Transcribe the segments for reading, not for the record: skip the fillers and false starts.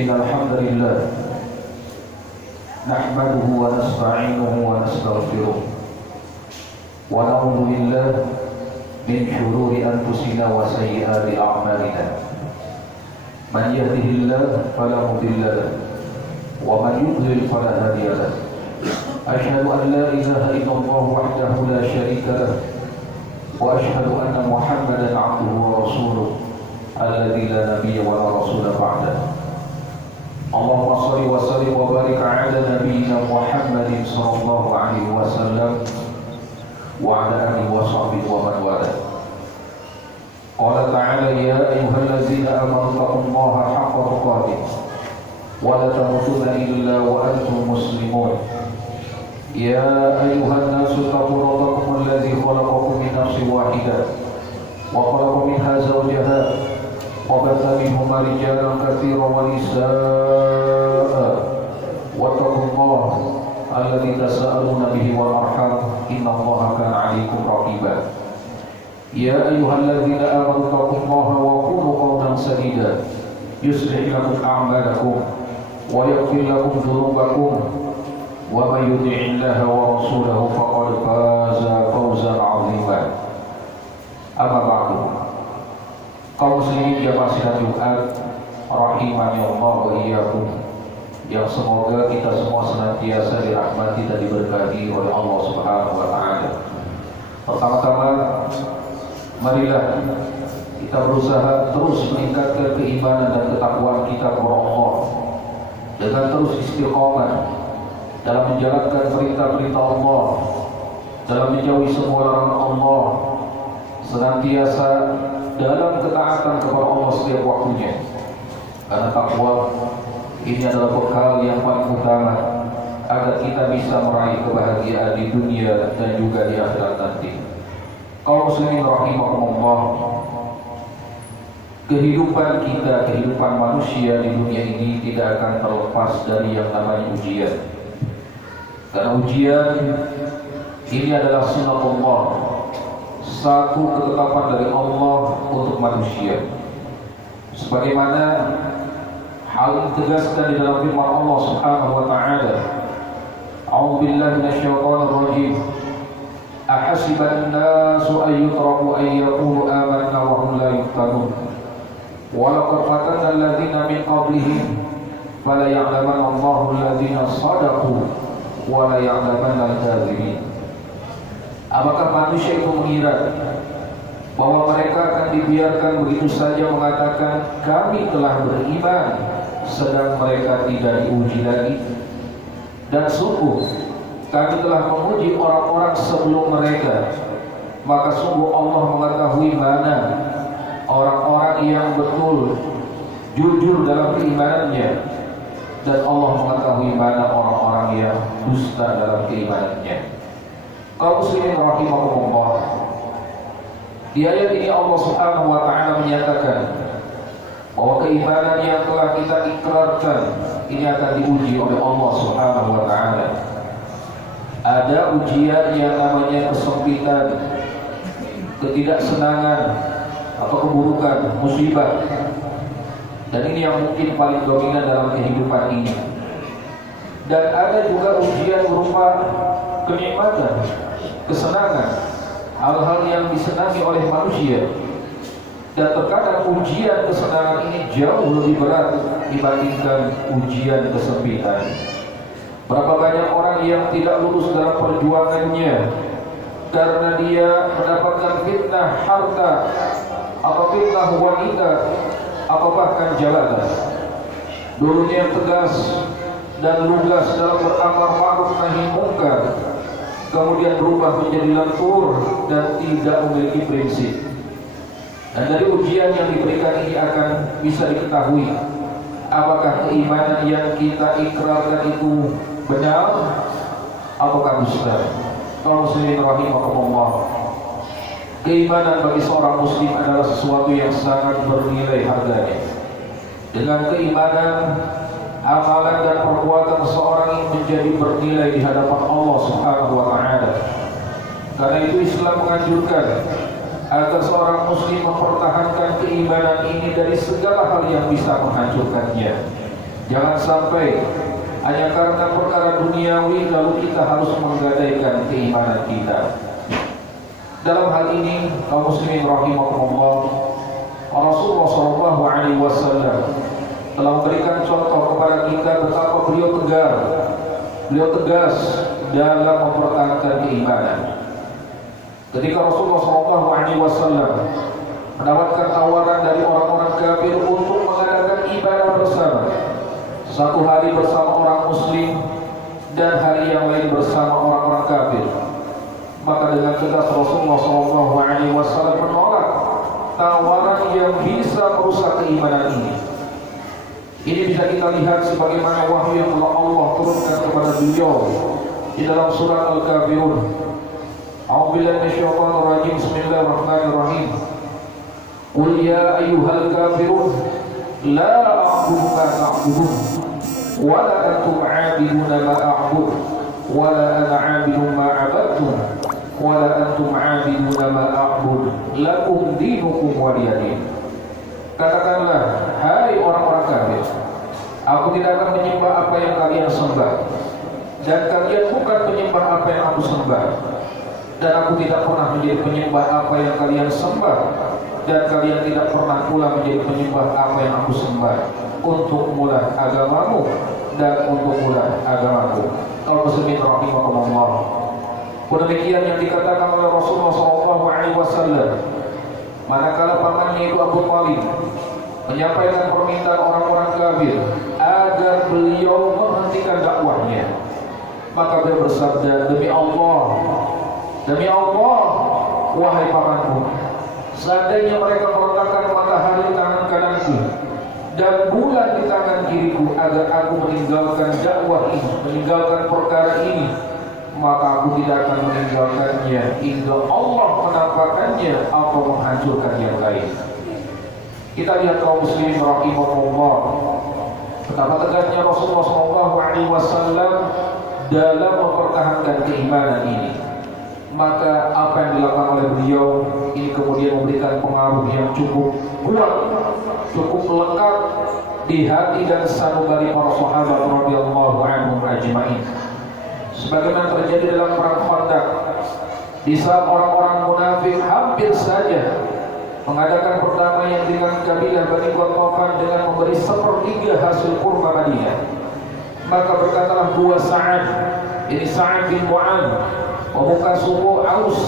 إن الحمد لله نحمده ونستعينه ونستغفره ونعوذ بالله من شرور أنفسنا وسيئات أعمالنا من يهده الله فلا مضل له ومن يضلل فلا هادي له أشهد أن لا إله إلا الله وحده لا شريك له وأشهد أن محمدا عبده ورسوله الذي لا نبي ولا رسول بعده اللهم صل وسلم وبارك على نبينا محمد صلى الله عليه وسلم وعلى آله وصحبه ومن والاه. قال تعالى يا أيها الذين آمنوا اتقوا الله حق تقاته ولا تموتن إلا وأنتم مسلمون. يا أيها الناس اتقوا ربكم الذي خلقكم من نفس واحدة وخلق منها زوجها وبث منهما رجالا كثيرا ونساء واتقوا الله الذي تساءلون به والأرحام إن الله كان عليكم رقيبا. يا أيها الذين آمنوا اتقوا الله وقولوا قولا سديدا يصلح لكم أعمالكم ويغفر لكم ذنوبكم ومن يطع الله ورسوله فقد فاز فوزا عظيما. أما بعد. Kaum muslimin jamaah sidang Jumat rahimani Allah wa iyyakum, yang semoga kita semua senantiasa dirahmati dan diberkahi oleh Allah Subhanahu wa taala. Pertama-tama marilah kita berusaha terus meningkatkan keimanan dan ketakwaan kita kepada Allah dengan terus istiqomah dalam menjalankan perintah-perintah Allah, dalam menjauhi semua larangan Allah, senantiasa dalam ketaatan kepada Allah setiap waktunya. Karena takwa ini adalah bekal yang paling utama agar kita bisa meraih kebahagiaan di dunia dan juga di akhirat nanti. Kaum muslimin rahimakumullah, kehidupan kita, kehidupan manusia di dunia ini tidak akan terlepas dari yang namanya ujian. Karena ujian ini adalah sunnatullah, satu ketetapan dari Allah untuk manusia. Sebagaimana hal ini ditegaskan di dalam firman Allah Subhanahu wa taala, A'udzu billahi minasyaitonir rajim. Ahasiban nasu an yutraku an yaqulu amanna wa hum la yuftanun. Wa laqad fatanna alladziina min qablihim fala ya'lamanna Allahu alladziina shadaqu wa la ya'lamanna al-kadzibin. Apakah manusia itu mengira bahwa mereka akan dibiarkan begitu saja mengatakan kami telah beriman, sedang mereka tidak diuji lagi? Dan sungguh kami telah menguji orang-orang sebelum mereka, maka sungguh Allah mengetahui mana orang-orang yang betul jujur dalam keimanannya, dan Allah mengetahui mana orang-orang yang dusta dalam keimanannya. Kaum muslimin rahimakumullah, di ayat ini Allah Subhanahu wa taala menyatakan bahwa keimanan yang telah kita ikrarkan ini akan diuji oleh Allah Subhanahu wa taala. Ada ujian yang namanya kesempitan, ketidaksenangan atau keburukan, musibah. Dan ini yang mungkin paling dominan dalam kehidupan ini. Dan ada juga ujian berupa kenikmatan, kesenangan, hal-hal yang disenangi oleh manusia. Dan terkadang ujian kesenangan ini jauh lebih berat dibandingkan ujian kesempitan. Berapa banyak orang yang tidak lulus dalam perjuangannya karena dia mendapatkan fitnah harta atau fitnah wanita atau bahkan jabatan. Dulunya yang tegas dan lugas dalam beramar ma'ruf nahi munkar, kemudian berubah menjadi lentur dan tidak memiliki prinsip. Dan dari ujian yang diberikan ini akan bisa diketahui apakah keimanan yang kita ikrarkan itu benar ataukah dusta. Kaum muslimin rahimakumullah, keimanan bagi seorang muslim adalah sesuatu yang sangat bernilai harganya. Dengan keimanan, amalan dan perbuatan seseorang ini menjadi bernilai di hadapan Allah Subhanahu wa taala. Karena itu Islam menganjurkan agar seorang muslim mempertahankan keimanan ini dari segala hal yang bisa menghancurkannya. Jangan sampai hanya karena perkara duniawi lalu kita harus menggadaikan keimanan kita. Dalam hal ini kaum muslimin rahimahumullah, Rasulullah SAW telah memberikan contoh kepada kita betapa beliau tegas dalam mempertahankan keimanan. Ketika Rasulullah SAW mendapatkan tawaran dari orang-orang kafir untuk mengadakan ibadah bersama, satu hari bersama orang muslim dan hari yang lain bersama orang-orang kafir, maka dengan tegas Rasulullah SAW menolak tawaran yang bisa merusak keimanan ini. Ini bisa kita lihat sebagaimana wahyu yang Allah turunkan kepada beliau di dalam surat Al-Kafirun. A'udzubillahi minasyaitonir rajim. Bismillahirrahmanirrahim. Qul ya ayyuhal kafirun la a'budu ma ta'budun wa la antum 'abiduna ma a'bud wa la ana 'abidun ma 'abadtum wa la antum 'abiduna ma a'bud lakum dinukum waliyadin. Katakanlah, hai orang-orang kafir, aku tidak akan menyembah apa yang kalian sembah, dan kalian bukan menyembah apa yang aku sembah, dan aku tidak pernah menjadi penyembah apa yang kalian sembah, dan kalian tidak pernah pula menjadi penyembah apa yang aku sembah. Untukmulah agamamu dan untukmulah agamaku. Kalau muslimin rahimahumullah, demikian yang dikatakan oleh Rasulullah SAW manakala pamannya itu Abu Thalib menyampaikan permintaan orang-orang kafir agar beliau menghentikan dakwahnya, maka beliau bersabda, demi Allah, wahai pamanku, seandainya mereka meletakkan matahari di tangan kananku dan bulan di tangan kiriku agar aku meninggalkan dakwah ini, meninggalkan perkara ini, maka aku tidak akan meninggalkannya hingga Allah menampakkannya atau menghancurkan yang lain. Kita lihat kaum muslimin rahimahumullah, betapa tegasnya Rasulullah SAW dalam mempertahankan keimanan ini. Maka apa yang dilakukan oleh beliau ini kemudian memberikan pengaruh yang cukup kuat, cukup lekat di hati dan sanubari para sahabat radhiyallahu anhum ajma'in. Sebagaimana terjadi dalam perang Khandaq, di saat orang-orang munafik hampir saja mengadakan perdamaian dengan kabilah Bani Ghatafan dengan memberi sepertiga hasil kurma Madinah, maka berkatalah dua Sa'ad, ini Sa'ad bin Mu'adz pemuka suku Aus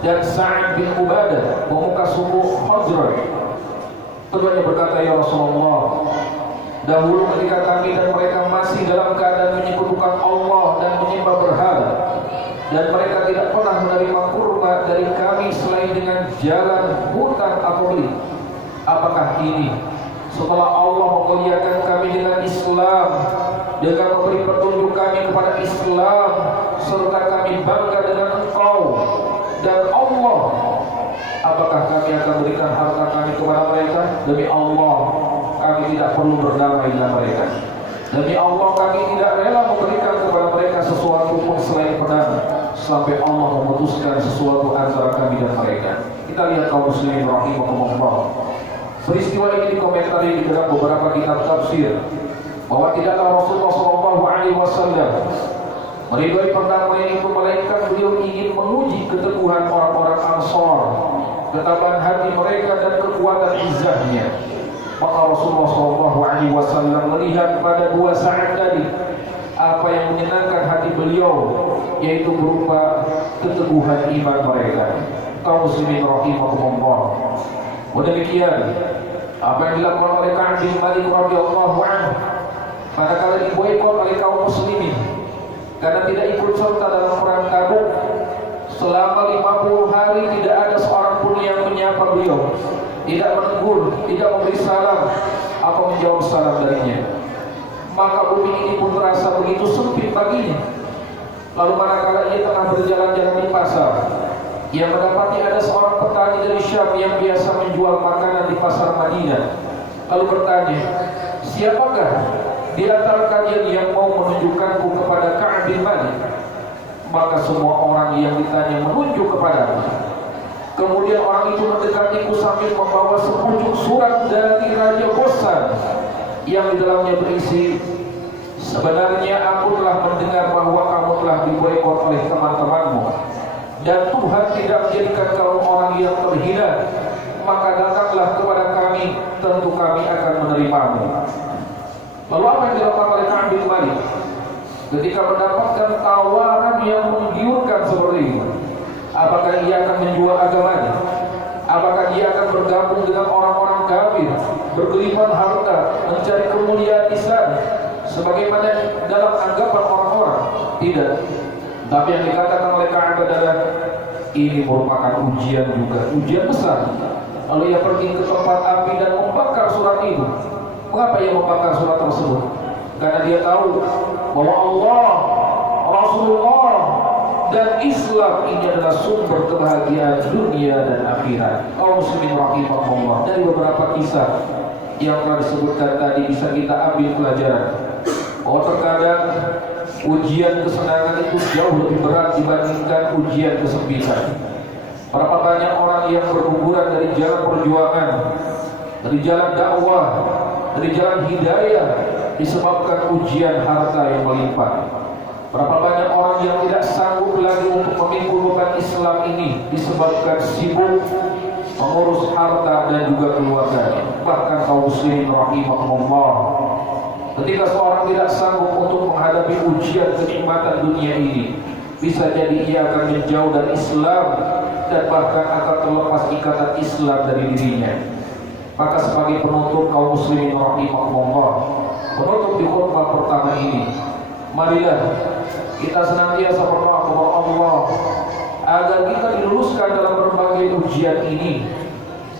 dan Sa'ad bin Ubadah pemuka suku Khazraj. Keduanya berkata, ya Rasulullah, dahulu ketika kami dan mereka masih dalam keadaan menyekutukan Allah dan menyembah berhala, dan mereka tidak pernah menerima kurma dari kami selain dengan jalan, hutan atau beli. Apakah ini setelah Allah memuliakan kami dengan Islam, dengan memberi petunjuk kami kepada Islam, serta kami bangga dengan Engkau dan Allah, apakah kami akan berikan harta kami kepada mereka? Demi Allah, kami tidak perlu berdamai dengan mereka. Demi Allah, kami tidak rela memberikan kepada mereka sesuatu pun selain pedang, sampai Allah memutuskan sesuatu antara kami dan mereka. Kita lihat kaum muslimin rahimahumullah, peristiwa ini dikomentari di dalam beberapa kitab tafsir bahwa tidaklah Rasulullah SAW meridhoi perdamaian itu, melainkan beliau ingin menguji keteguhan orang-orang Ansar, ketabahan hati mereka dan kekuatan izzahnya. Maka Rasulullah SAW melihat pada dua Sa'ad tadi apa yang menyenangkan hati beliau, yaitu berupa keteguhan iman mereka. Kaum muslimin rahimahumullah, demikian apa yang dilakukan oleh Ka'ab bin Malik radhiyallahu anhu manakala diboikot oleh kaum muslimin karena tidak ikut serta dalam perang Tabuk. Selama 50 hari tidak ada seorang pun yang menyapa beliau, tidak menegur, tidak memberi salam atau menjawab salam darinya. Maka bumi ini pun terasa begitu sempit baginya. Lalu manakala ia tengah berjalan-jalan di pasar, ia mendapati ada seorang petani dari Syam yang biasa menjual makanan di pasar Madinah. Lalu bertanya, siapakah di antara kalian yang mau menunjukkanku kepada Ka'ab bin Malik? Maka semua orang yang ditanya menunjuk kepadaku. Kemudian orang itu mendekatiku sambil membawa sepucuk surat dari Raja Ghassan yang di dalamnya berisi, sebenarnya aku telah mendengar bahwa kamu telah diboikot oleh teman-temanmu dan Tuhan tidak menjadikan kamu orang yang terhina, maka datanglah kepada kami, tentu kami akan menerimamu. Lalu apa yang dilakukan oleh Ka'ab bin Malik ketika mendapatkan tawaran yang menggiurkan seperti ini? Apakah ia akan menjual agamanya? Apakah dia akan bergabung dengan orang-orang kafir, bergeliman harta, mencari kemuliaan di sana, sebagaimana dalam anggapan orang-orang? Tidak. Tapi yang dikatakan oleh Ka'ab adalah ini merupakan ujian juga, ujian besar. Lalu ia pergi ke tempat api dan membakar surat itu. Mengapa ia membakar surat tersebut? Karena dia tahu bahwa Allah, Rasulullah, dan Islam ini adalah sumber kebahagiaan dunia dan akhirat. Kaum muslimin rahimahullah, dari beberapa kisah yang telah disebutkan tadi bisa kita ambil pelajaran bahwa terkadang ujian kesenangan itu jauh lebih berat dibandingkan ujian kesempitan. Berapa banyak orang yang berguguran dari jalan perjuangan, dari jalan dakwah, dari jalan hidayah disebabkan ujian harta yang melimpah. Berapa banyak orang yang tidak sanggup lagi untuk memikul beban Islam ini disebabkan sibuk mengurus harta dan juga keluarga. Bahkan kaum muslimin rahimahullah, ketika seorang tidak sanggup untuk menghadapi ujian kenikmatan dunia ini, bisa jadi ia akan menjauh dari Islam dan bahkan akan terlepas ikatan Islam dari dirinya. Maka sebagai penutup kaum muslimin rahimahullah, penutup di khutbah pertama ini, marilah kita senantiasa berdoa kepada Allah agar kita diluluskan dalam berbagai ujian ini,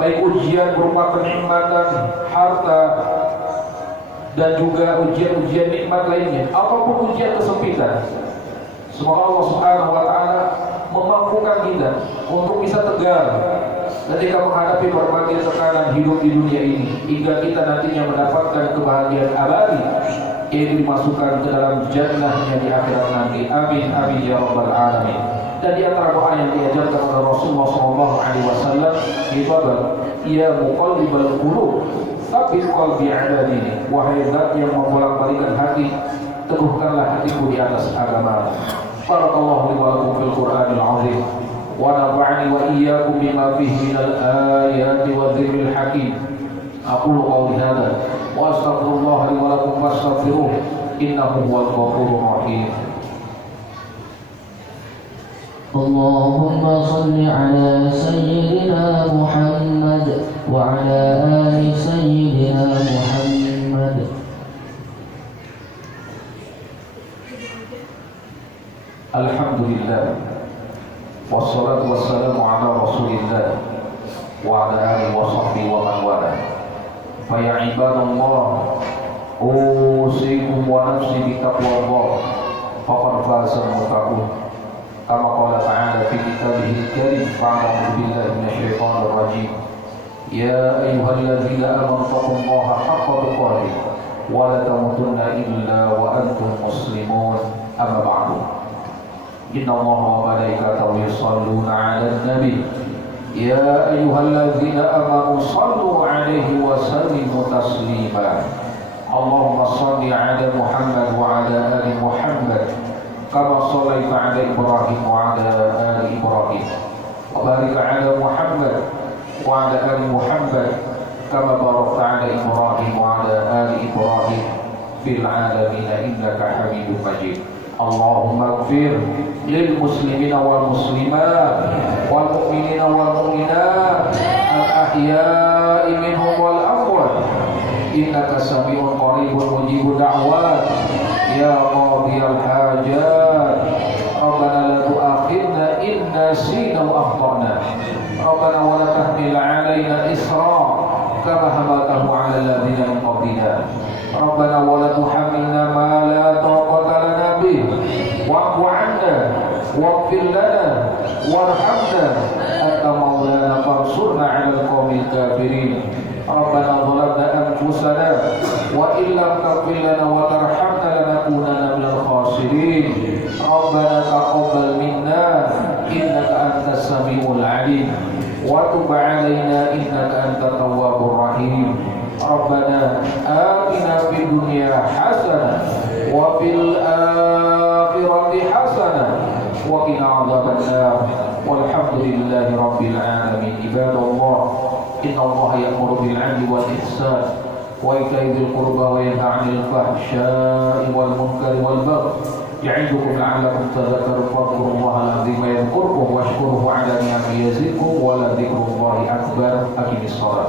baik ujian berupa kenikmatan harta dan juga ujian-ujian nikmat lainnya, ataupun ujian kesempitan. Semoga Allah Subhanahu wa taala memampukan kita untuk bisa tegar ketika menghadapi berbagai tekanan hidup di dunia ini, hingga kita nantinya mendapatkan kebahagiaan abadi, yaitu dimasukkan ke dalam jannahnya di akhirat nanti. Amin amin ya rabbal alamin. Dan di antara doa yang diajarkan oleh Rasulullah SAW itu adalah ya muqallibal qulub tsabbit qalbi ala dinik. Wahai zat yang membolak-balikkan hati, teguhkanlah hatiku di atas agama. Barakallahu li wa lakum fil Qur'anil azim wa nafa'ani wa iyyakum bima fihi minal ayati wa dzikril hakim. Aqulu qawli hadza wa astaghfirullah li wa lakum fastaghfiruh innahu huwal ghafurur rahim. Allahumma salli ala sayyidina Muhammad wa ala ali sayyidina Muhammad. Alhamdulillah wassalatu wassalamu ala rasulillah wa ala alihi wa sahbihi wa man wala. Fa ya ibadallah, usikum wa nafsi bi taqwallah faqad faza al-muttaqun. Kama qala ta'ala fi kitabihil karim, fa'ala billahi minasyaitonir rajim. Ya ayyuhalladzina amanu taqullaha haqqa tuqatih wa la tamutunna illa wa antum muslimun. Amma ba'du. Innallaha wa malaikatahu yusholluna 'alan nabi. Ya ayyuhalladzina amanu shallu 'alaihi wa sallimu taslima. Allahumma shalli 'ala Muhammad wa 'ala ali Muhammad kama shallaita 'ala Ibrahim wa 'ala ali Ibrahim wa barik 'ala Muhammad wa 'ala ali Muhammad kama barakta 'ala Ibrahim wa 'ala ali Ibrahim fil 'alamin innaka Hamidum Majid. Allahumma ighfir lil muslimina wal muslimat wal mu'minina wal mu'minat al ahya'i minhum wal amwat innaka sami'un qaribun mujibud da'wat ya qadiyal hajat. Rabbana la tu'akhidna in nasina wa akhtana. Rabbana wa la tahmil 'alaina isra kama hamaltahu 'ala alladhina min qablina. Rabbana wa la tuhammilna ma la taqata lana bih wa'fu 'anna waghfir lana warhamna anta maulana fansurna 'alal qaumil kafirin. Rabbana zalamna anfusana wa illam taghfir lana wa tarhamna lanakunanna minal khasirin. Rabbana taqabbal minna innaka antas samiul 'alim wa tub 'alaina innaka antat tawwabur rahim. ربنا آتنا في الدنيا حسنة وفي الآخرة حسنة وقنا عذاب النار والحمد لله رب العالمين. عباد الله إن الله يأمر بالعدل والإحسان وإيتاء ذي القربى وينهى عن الفحشاء والمنكر والبغي يعظكم لعلكم تذكرون فاذكروا الله العظيم يذكركم واشكروه على نعمه يزدكم ولذكر الله أكبر. أقم الصلاة.